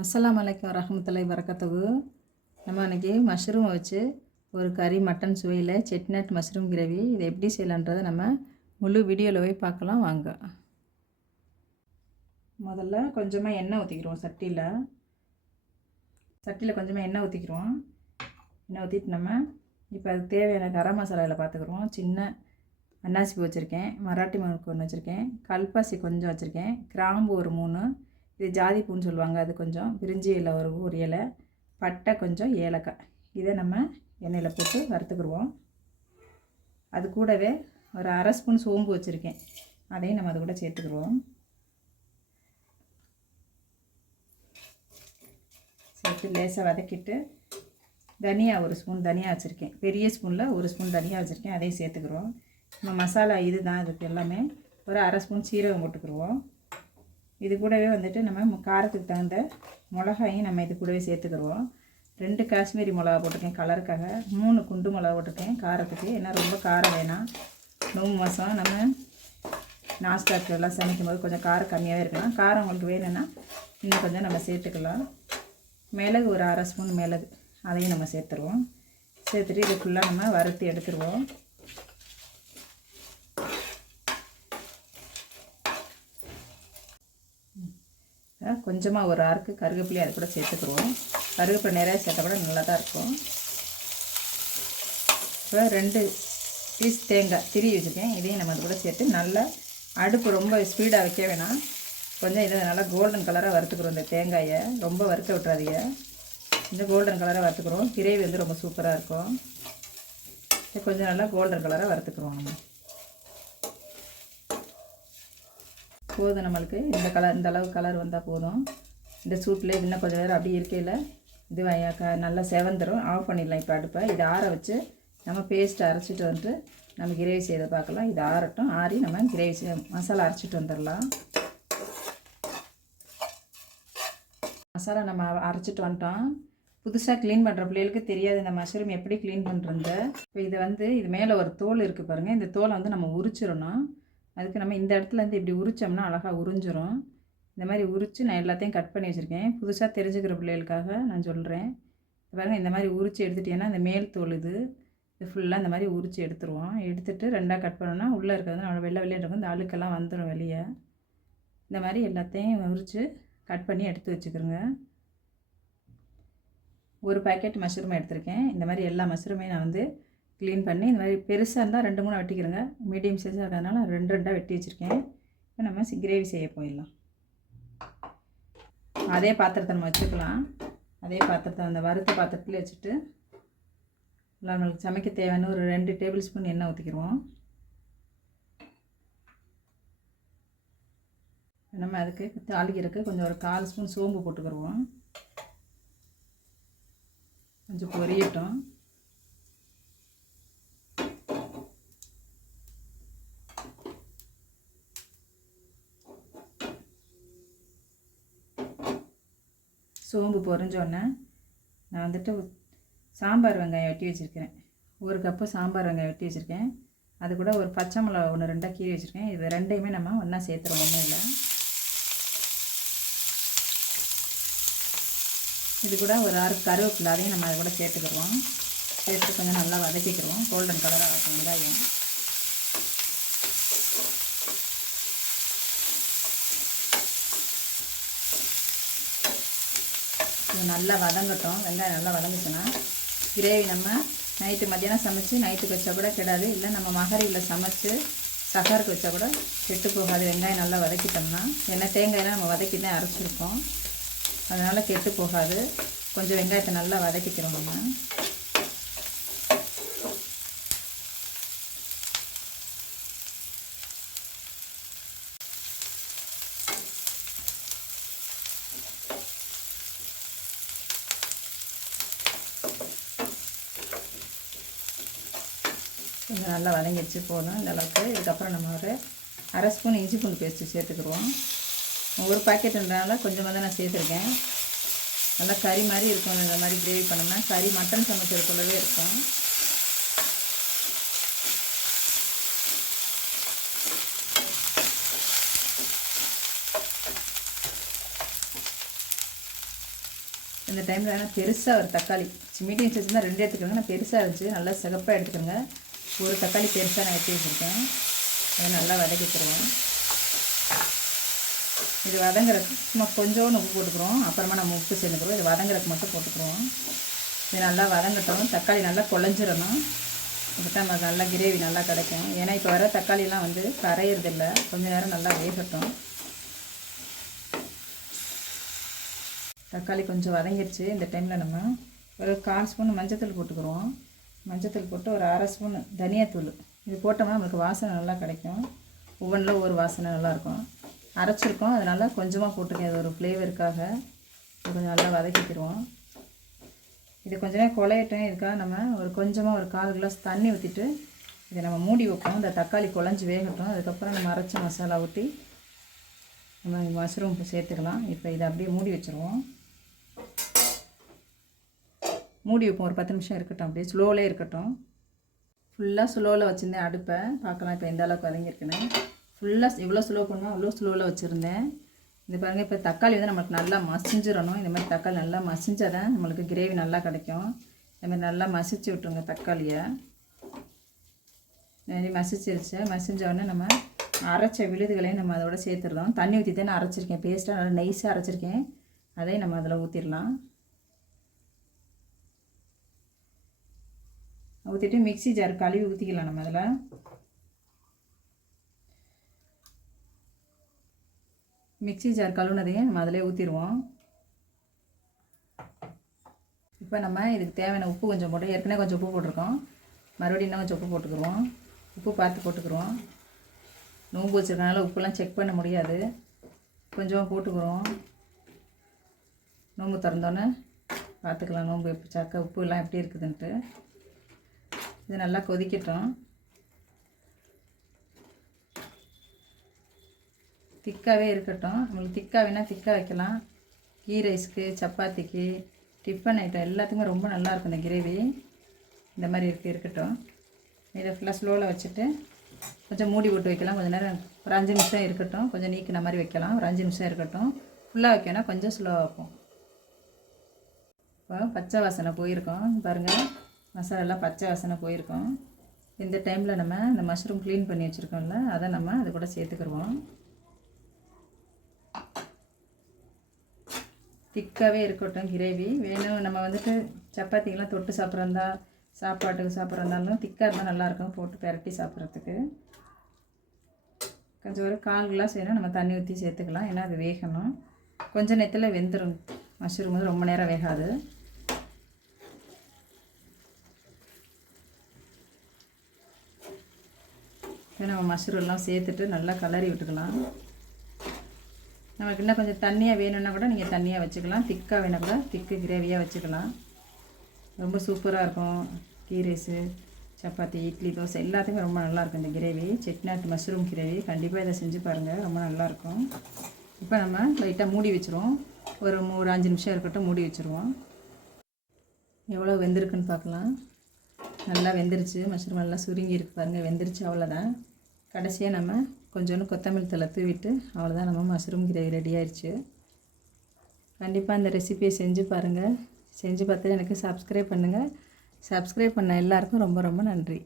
அஸ்ஸலாமு அலைக்கும் வரஹ்மத்துல்லாஹி வரகாத்துஹு. நம்ம இன்றைக்கி மஷ்ரூமை வச்சு ஒரு கறி மட்டன் சுவையில் செட்டிநாட் மஷ்ரூம் கிரேவி இதை எப்படி செய்யலான்றதை நம்ம முழு வீடியோவில் போய் பார்க்கலாம் வாங்க. முதல்ல கொஞ்சமாக எண்ணெய் ஊற்றிக்கிறோம். சட்டியில் கொஞ்சமாக எண்ணெய் ஊற்றிக்கிறோம். எண்ணெய் ஊற்றிட்டு நம்ம இப்போ அதுக்கு தேவையான கரம் மசாலாவில் பார்த்துக்குறோம். சின்ன அன்னாசி வச்சுருக்கேன், மராட்டி மொக்கு ஒன்று வச்சுருக்கேன், கல்பாசி கொஞ்சம் வச்சுருக்கேன், கிராம்பு ஒரு 3, இது ஜாதி பூன்னு சொல்லுவாங்க அது கொஞ்சம், பிரிஞ்சி இலை ஒரு இலை, பட்டை கொஞ்சம், ஏலக்காய். இதை நம்ம எண்ணெயில் போட்டு வறுத்துக்கிடுவோம். அது கூடவே ஒரு 1/2 ஸ்பூன் சோம்பு வச்சுருக்கேன், அதையும் நம்ம அது கூட சேர்த்துக்கிடுவோம். சேர்த்து லேசாக வதக்கிட்டு தனியா ஒரு ஸ்பூன் தனியா வச்சுருக்கேன், பெரிய ஸ்பூனில் ஒரு ஸ்பூன் தனியா வச்சுருக்கேன், அதையும் சேர்த்துக்கிறோம். நம்ம மசாலா இது தான், இதுக்கு எல்லாமே ஒரு 1/2 ஸ்பூன் சீரகம் போட்டுக்கிடுவோம். இது கூடவே வந்துட்டு நம்ம காரத்துக்கு தகுந்த மிளகாயும் நம்ம இது கூடவே சேர்த்துக்கிடுவோம். 2 காஷ்மீரி மிளகா போட்டிருக்கேன் கலருக்காக, 3 குண்டு மிளகா போட்டிருக்கேன் காரத்துக்கு, ஏன்னா ரொம்ப காரம் வேணாம். நோம்பு மாதம் நம்ம நாஸ்டாக்கு எல்லாம் சமைக்கும்போது கொஞ்சம் காரம் கம்மியாகவே இருக்கலாம். காரம் உங்களுக்கு வேணும்னா இன்னும் கொஞ்சம் நம்ம சேர்த்துக்கலாம். மிளகு ஒரு 1/2 ஸ்பூன் மிளகு, அதையும் நம்ம சேர்த்துருவோம். சேர்த்துட்டு இது ஃபுல்லாக நம்ம வறுத்து எடுத்துருவோம். கொஞ்சமாக ஒரு அறுக்கு கருவேப்பிலையை அது கூட சேர்த்துக்குருவோம். கருவேப்பிலை நிறையா சேர்த்தா கூட நல்லா தான் இருக்கும். இப்போ 2 பீஸ் தேங்காய் திரி வச்சுருக்கேன், இதையும் நம்ம அது கூட சேர்த்து நல்லா அடுப்பு ரொம்ப ஸ்பீடாக வைக்க வேணாம், கொஞ்சம் இதை நல்லா கோல்டன் கலராக வறுத்துக்கிறோம். இந்த தேங்காயை ரொம்ப வறுக்க விட்டுறாதீங்க, இந்த கோல்டன் கலராக வறுத்துக்கிறோம். கிரேவி வந்து ரொம்ப சூப்பராக இருக்கும். கொஞ்சம் நல்லா கோல்டன் கலராக வறுத்துக்கிறோம். நம்ம போதும், நம்மளுக்கு இந்த அளவு கலர் வந்தால் போதும். இந்த சூட்டில் இன்னும் கொஞ்சம் நேரம் அப்படியே இருக்கையில் இது நல்லா செவந்துடும். ஆஃப் பண்ணிடலாம் இப்போ அடுப்பை. இதை ஆற வச்சு நம்ம பேஸ்ட் அரைச்சிட்டு வந்து நம்ம கிரேவி செய்த பார்க்கலாம். இது ஆறட்டும், ஆறி நம்ம கிரேவி மசாலா அரைச்சிட்டு வந்துடலாம். மசாலா நம்ம அரைச்சிட்டு வந்துட்டோம். புதுசாக க்ளீன் பண்ணுற பிள்ளைகளுக்கு தெரியாது இந்த மஷ்ரூம் எப்படி க்ளீன் பண்ணுறது. இப்போ இது மேலே ஒரு தோல் இருக்குது பாருங்கள், இந்த தோலை வந்து நம்ம உரிச்சிடணும். அதுக்கு நம்ம இந்த இடத்துலேருந்து இப்படி உரித்தோம்னா அழகாக உறிஞ்சிரும். இந்த மாதிரி உரித்து நான் எல்லாத்தையும் கட் பண்ணி வச்சுருக்கேன். புதுசாக தெரிஞ்சுக்கிற பிள்ளைகளுக்காக நான் சொல்கிறேன். பாருங்கள், இந்த மாதிரி உரித்து எடுத்துட்டேன்னா இந்த மேல் தோல் இது ஃபுல்லாக இந்த மாதிரி உரித்து எடுத்துருவோம். எடுத்துகிட்டு 2ஆக கட் பண்ணோன்னா உள்ளே இருக்கிறது வெள்ளை இருக்கும், இந்த அழுக்கெல்லாம் வந்துடும் வெளியே. இந்த மாதிரி எல்லாத்தையும் உரித்து கட் பண்ணி எடுத்து வச்சுக்கிறோங்க. ஒரு பேக்கெட் மஷ்ரூம் எடுத்திருக்கேன். இந்த மாதிரி எல்லா மஷ்ரூமையும் நான் வந்து க்ளீன் பண்ணி இந்த மாதிரி பெருசாக இருந்தால் 2-3 வெட்டிக்கிறேங்க. மீடியம் சைஸாக இருக்கிறதுனால 2 வெட்டி வச்சுருக்கேன். இப்போ நம்ம கிரேவி செய்ய போயிடலாம். அதே பாத்திரத்தை நம்ம வச்சுக்கலாம். அதே பாத்திரத்தை அந்த வறுத்த பாத்திரத்தில் வச்சுட்டு நம்மளுக்கு சமைக்க தேவையான ஒரு 2 டேபிள் ஸ்பூன் எண்ணெய் ஊற்றிக்கிடுவோம். நம்ம அதுக்கு தாளிக்கிறதுக்கு கொஞ்சம் ஒரு 1/4 ஸ்பூன் சோம்பு போட்டுக்கிடுவோம். கொஞ்சம் பொரியட்டும். சோம்பு பொரிஞ்சோடனே நான் வந்துட்டு சாம்பார் வெங்காயம் வெட்டி வச்சுருக்கிறேன். 1 கப்பு சாம்பார் வெங்காயம் வெட்டி வச்சுருக்கேன். அது கூட ஒரு பச்சை மிளகா 1-2 கீறி வச்சுருக்கேன். இது 2யுமே நம்ம ஒன்றா சேர்த்துறோம். ஒன்றும் இல்லை, இது கூட ஒரு 6 கருவேப்பிலை, அதையும் நம்ம அதை கூட சேர்த்துக்கிடுவோம். சேர்த்து கொஞ்சம் நல்லா வதக்கிக்கிடுவோம். கோல்டன் கலராக ஆகும் வெங்காயம். இது நல்லா வதங்கட்டும். வெங்காயம் நல்லா வதங்குச்சுன்னா கிரேவி நம்ம நைட்டு மத்தியானம் சமைச்சு நைட்டுக்கு வச்சா கூட கெடாது. இல்லை நம்ம மகரியில் சமைச்சு சகருக்கு வச்சா கூட கெட்டு போகாது. வெங்காயம் நல்லா வதக்கிட்டோம்னா, ஏன்னா தேங்காயெல்லாம் நம்ம வதக்கி தான் அரைச்சிருக்கோம், அதனால் கெட்டு போகாது. கொஞ்சம் வெங்காயத்தை நல்லா வதக்கிக்கிறோம். நம்ம கொஞ்சம் நல்லா வதங்கிடுச்சு போதும் இந்த அளவுக்கு. இதுக்கப்புறம் நம்ம ஒரு 1/2 ஸ்பூன் இஞ்சி பூண்டு பேஸ்ட்டு சேர்த்துக்கிடுவோம். ஒரு பாக்கெட்டுன்றனால கொஞ்சமாக தான் நான் சேர்த்துருக்கேன். நல்லா கறி மாதிரி இருக்கும். இந்த மாதிரி கிரேவி பண்ணோம்னா கறி மட்டன் சமைச்சது போலவே இருக்கும். இந்த டைமில் ஆனால் பெருசாக ஒரு தக்காளி மீடியம் சைஸ் தான் 2 எடுத்துக்கோங்க. நான் பெருசாக இருந்துச்சு, நல்லா சிகப்பாக எடுத்துக்கோங்க. ஒரு தக்காளி பெருசாக நான் வெட்டி வச்சுருக்கேன். அதை நல்லா வதக்கிடுவோம். இது வதங்குறதுக்கு சும்மா கொஞ்சோன்னு உப்பு போட்டுக்கிறோம். அப்புறமா நம்ம உப்பு சேர்ந்துக்கிறோம். இது வதங்குறதுக்கு மட்டும் போட்டுக்கிறோம். இது நல்லா வதங்கட்டும். தக்காளி நல்லா குழஞ்சிடணும். அப்போ தான் நமக்கு நல்லா கிரேவி நல்லா கிடைக்கும். ஏன்னா இப்போ வர தக்காளிலாம் வந்து கரையிறதில்லை. கொஞ்சம் நேரம் நல்லா வேகட்டும். தக்காளி கொஞ்சம் வதங்கிடுச்சு. இந்த டைமில் நம்ம ஒரு 1/4 ஸ்பூன் மஞ்சத்தூள் போட்டுக்கிறோம். மஞ்சத்தூள் போட்டு ஒரு 1/2 ஸ்பூன் தனியாத்தூள் இது போட்டோம்னா நம்மளுக்கு வாசனை நல்லா கிடைக்கும். ஒவ்வொன்றில் ஒரு வாசனை நல்லாயிருக்கும். அரைச்சிருக்கோம், அதனால் கொஞ்சமாக போட்டுருக்கேன். அது ஒரு ஃப்ளேவருக்காக கொஞ்சம் நல்லா வதக்கிடுவோம். இது கொஞ்ச நேரம் குழையட்டும். இதுக்காக நம்ம ஒரு கொஞ்சமாக ஒரு 1/4 கிளாஸ் தண்ணி ஊற்றிட்டு இதை நம்ம மூடி வைப்போம். இந்த தக்காளி குழஞ்சி வேகட்டும். அதுக்கப்புறம் நம்ம அரைச்ச மசாலா ஊற்றி நம்ம மஷ்ரூம் சேர்த்துக்கலாம். இப்போ இதை அப்படியே மூடி வச்சுருவோம். மூடி வைப்போம். ஒரு 10 நிமிஷம் இருக்கட்டும். அப்படியே ஸ்லோவிலே இருக்கட்டும். ஃபுல்லாக ஸ்லோவில் வச்சுருந்தேன் அடுப்பை. பார்க்கலாம் இப்போ எந்த அளவுக்கு வதங்கியிருக்குன்னு. ஃபுல்லாக எவ்வளோ ஸ்லோ பண்ணோம் அவ்வளோ ஸ்லோவில் வச்சுருந்தேன். இது பாருங்கள், இப்போ தக்காளி வந்து நம்மளுக்கு நல்லா மசிஞ்சிடணும். இந்த மாதிரி தக்காளி நல்லா மசிஞ்சால் தான் நம்மளுக்கு கிரேவி நல்லா கிடைக்கும். இந்த மாதிரி நல்லா மசிச்சு விட்டுருங்க தக்காளியை. நிறைய மசிச்சிருச்சு. மசிஞ்சோடனே நம்ம அரைச்ச விழுதுகளையும் நம்ம அதோட சேர்த்துருந்தோம். தண்ணி ஊற்றி தான் நான் அரைச்சிருக்கேன். பேஸ்ட்டாக நல்லா நைஸாக அரைச்சிருக்கேன். அதையும் நம்ம அதில் ஊற்றிடலாம். ஊற்றிட்டு மிக்ஸி ஜார் கழுவி ஊற்றிக்கலாம். நம்ம அதில் மிக்ஸி ஜார் கழுவுனதையும் நம்ம அதிலே ஊற்றிடுவோம். இப்போ நம்ம இதுக்கு தேவையான உப்பு கொஞ்சம் போட்டு, ஏற்கனவே கொஞ்சம் உப்பு போட்டிருக்கோம். மறுபடியும் இன்னும் கொஞ்சம் உப்பு போட்டுக்குருவோம். உப்பு பார்த்து போட்டுக்குருவோம். நோம்பு வச்சுருக்கனால உப்புலாம் செக் பண்ண முடியாது. கொஞ்சம் போட்டுக்குறோம். நோம்பு திறந்தோன்னே பார்த்துக்கலாம் நோம்பு எப்படி சக்க உப்புலாம் எப்படி இருக்குதுன்ட்டு. இது நல்லா கொதிக்கட்டும். திக்காகவே இருக்கட்டும். நம்மளுக்கு திக்காக வேணால் திக்காக வைக்கலாம். கீ ரைஸ்க்கு, சப்பாத்திக்கு, டிஃபன் ஐட்டம் எல்லாத்துக்குமே ரொம்ப நல்லாயிருக்கும் இந்த கிரேவி. இந்த மாதிரி இருக்கட்டும். இதை ஃபுல்லாக ஸ்லோவில் வச்சுட்டு கொஞ்சம் மூடி போட்டு வைக்கலாம். கொஞ்சம் நேரம் ஒரு 5 நிமிஷம் இருக்கட்டும். கொஞ்சம் நீக்கின மாதிரி வைக்கலாம். ஒரு 5 நிமிஷம் இருக்கட்டும். ஃபுல்லாக வைக்கணும், கொஞ்சம் ஸ்லோவாக வைப்போம். இப்போ பச்சை வாசனை போயிருக்கோம் பாருங்கள். மசாலாலாம் பச்சை வாசனை போயிருக்கோம். இந்த டைமில் நம்ம இந்த மஷ்ரூம் க்ளீன் பண்ணி வச்சுருக்கோம்ல, அதை நம்ம அது கூட சேர்த்துக்கிடுவோம். திக்காகவே இருக்கட்டும் கிரேவி. வேணும் நம்ம வந்துட்டு சப்பாத்திக்கெலாம் தொட்டு சாப்பிட்றதா, சாப்பாட்டுக்கு சாப்பிட்றதாலும் திக்காக இருந்தால் நல்லாயிருக்கும். போட்டு பெரட்டி சாப்பிட்றதுக்கு கொஞ்சம் ஒரு 1/4 கிளாஸ் வேணும் நம்ம தண்ணி ஊற்றி சேர்த்துக்கலாம். ஏன்னா அது வேகணும். கொஞ்சம் நேரத்தில் வெந்துடும். மஷ்ரூம் வந்து ரொம்ப நேரம் வேகாது. நம்ம மஷ்ரூம்லாம் சேர்த்துட்டு நல்லா கலரி விட்டுக்கலாம். நமக்கு இன்னும் கொஞ்சம் தண்ணியாக வேணும்னா கூட நீங்கள் தண்ணியாக வச்சுக்கலாம். திக்காக வேணால் கூட திக்கு கிரேவியாக வச்சுக்கலாம். ரொம்ப சூப்பராக இருக்கும். கீ ரைஸு, சப்பாத்தி, இட்லி, தோசை எல்லாத்துக்குமே ரொம்ப நல்லாயிருக்கும் இந்த கிரேவி. Chettinad mushroom gravy. கண்டிப்பாக இதை செஞ்சு பாருங்கள், ரொம்ப நல்லாயிருக்கும். இப்போ நம்ம லைட்டாக மூடி வச்சுருவோம். ஒரு 5 நிமிஷம் இருக்கட்டும். மூடி வச்சுருவோம். எவ்வளோ வெந்திருக்குன்னு பார்க்கலாம். நல்லா வெந்துருச்சு. மஷ்ரூம் நல்லா சுருங்கி இருக்குது பாருங்கள். வெந்துருச்சு. அவ்வளோதான். கடைசியாக நம்ம கொஞ்சோண்டு கொத்தமல்லி தழை தூவிட்டு அவ்வளோதான், நம்ம மஷ்ரூம் கிரேவி ரெடி ஆயிடுச்சு. கண்டிப்பாக இந்த ரெசிபியை செஞ்சு பாருங்கள். செஞ்சு பார்த்து எனக்கு சப்ஸ்கிரைப் பண்ணுங்கள். சப்ஸ்கிரைப் பண்ண எல்லாருக்கும் ரொம்ப ரொம்ப நன்றி.